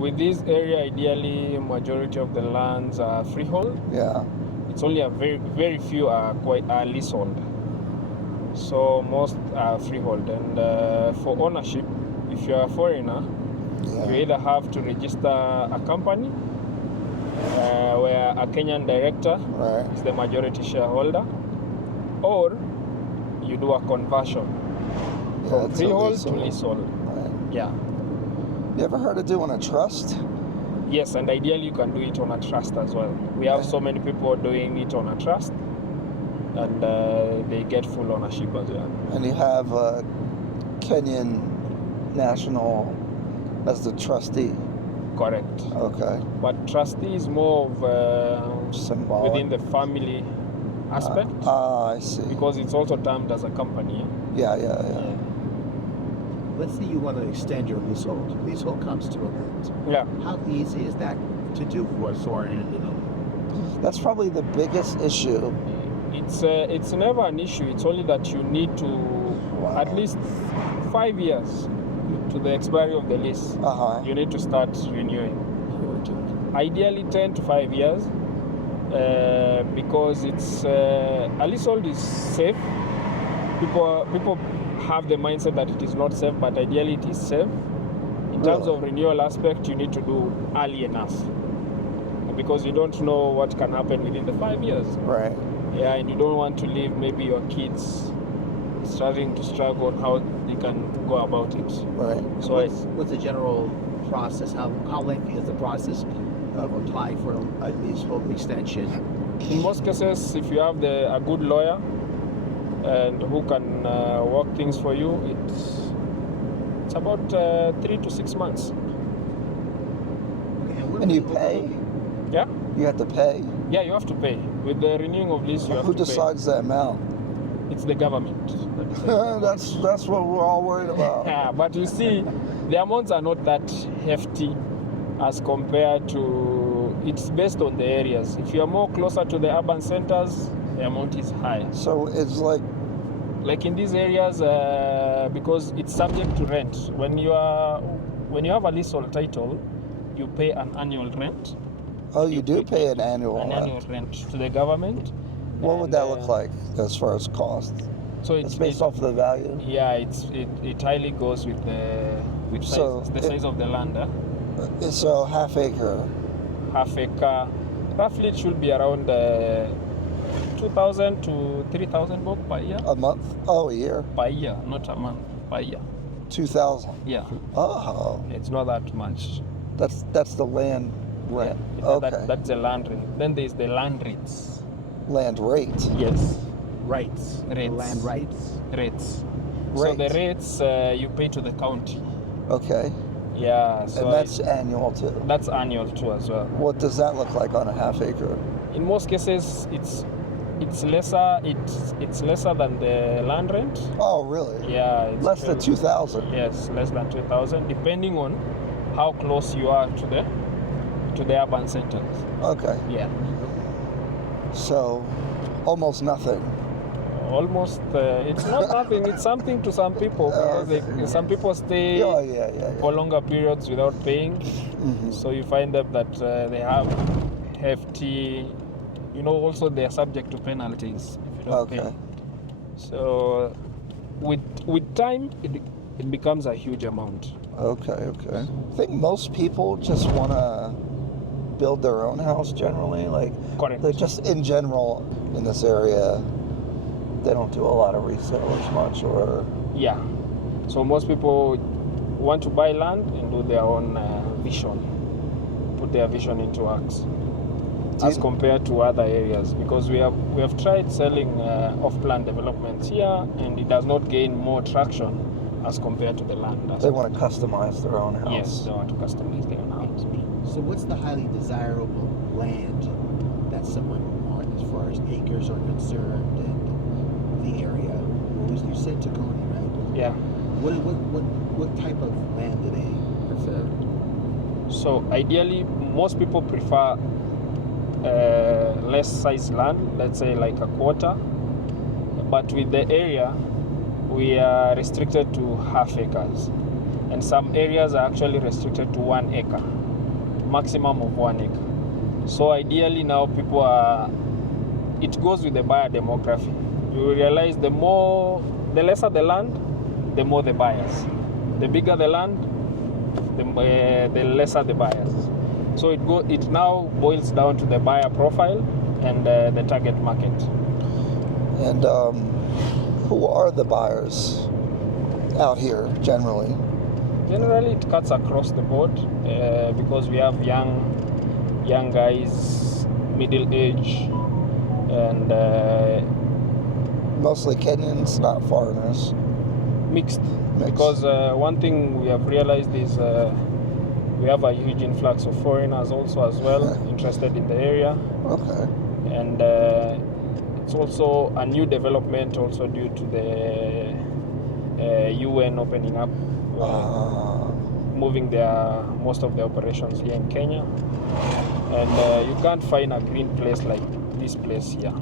with this area, ideally, majority of the lands are freehold. Yeah. It's only a very few are leasehold. So most are freehold. And for ownership, if you're a foreigner, you either have to register a company where a Kenyan director is the majority shareholder, or you do a conversion from freehold to leasehold. Right. Yeah. You ever heard of doing a trust? Yes, and ideally you can do it on a trust as well. We have so many people doing it on a trust, and they get full ownership as well. And you have a Kenyan national as the trustee. Correct. Okay. But trustee is more of symbolic within the family aspect. I see. Because it's also termed as a company. Yeah. Let's say you want to extend your leasehold. Leasehold comes to a land. Yeah. How easy is that to do for a foreigner? That's probably the biggest issue. It's never an issue. It's only that you need to at least 5 years to the expiry of the lease. You need to start renewing. Ideally 10 to 5 years, because it's a leasehold is safe. People have the mindset that it is not safe, but ideally it is safe. In terms of renewal aspect, you need to do early enough, because you don't know what can happen within the 5 years. Right. Yeah, and you don't want to leave maybe your kids starting to struggle on how they can go about it. Right. So what's the general process? How lengthy is the process of applying for a leasehold extension? In most cases, if you have a good lawyer and who can work things for you, it's about 3 to 6 months. And you pay? Yeah. You have to pay? Yeah, you have to pay. With the renewing of lease, you have to pay. Who decides the amount? It's the government. That's what we're all worried about. Yeah, but you see, the amounts are not that hefty as compared to, it's based on the areas. If you are more closer to the urban centers, the amount is high. So it's like in these areas, because it's subject to rent. When you have a leasehold title, you pay an annual rent. Oh, you do pay an annual rent to the government. What would that look like as far as cost? So it's based off of the value? Yeah, it highly goes with the size of the land. So half acre, roughly it should be around 2,000 to 3,000 bob per year. A month? Oh, a year? Per year, not a month, per year. 2,000? Yeah. Oh. It's not that much. That's the land rent. Yeah, okay. That's the land rent. Then there's the land rates. Land rate? Yes. Rights. Land rights. Rates. So the rates you pay to the county. Okay. Yeah. So and that's annual too? That's annual too as well. What does that look like on a half acre? In most cases, it's lesser. It's lesser than the land rent. Oh, really? Yeah. Less than 2,000. Yes, less than 2,000, depending on how close you are to the urban centers. Okay. Yeah. So, almost nothing. Almost, it's not nothing. It's something to some people, because some people stay for longer periods without paying. Mm-hmm. So you find them that they have hefty. Also they are subject to penalties if you don't pay. So, with time, it becomes a huge amount. Okay. I think most people just want to build their own house generally. Correct. They're just in general in this area. They don't do a lot of resellers much, or... Yeah. So most people want to buy land and do their own vision. Put their vision into works. As compared to other areas. Because we have tried selling off-plan developments here, and it does not gain more traction as compared to the land. They want to customize their own house. Yes, they want to customize their own house. So what's the highly desirable land that someone would want as far as acres are concerned and the area? You said Tigoni, right? Yeah. What type of land do they prefer? So ideally, most people prefer less size land, let's say like a quarter. But with the area, we are restricted to half acres. And some areas are actually restricted to 1 acre. maximum of 1 acre. So ideally now it goes with the buyer demography. You realize the lesser the land, the more the buyers. The bigger the land, the lesser the buyers. So it now boils down to the buyer profile and the target market. And who are the buyers out here generally? Generally, it cuts across the board because we have young guys, middle age, and mostly Kenyans, not foreigners. Mixed. Because one thing we have realized is we have a huge influx of foreigners also as well, interested in the area. Okay. And it's also a new development also due to the UN opening up, moving most of the operations here in Kenya. And you can't find a green place like this place here.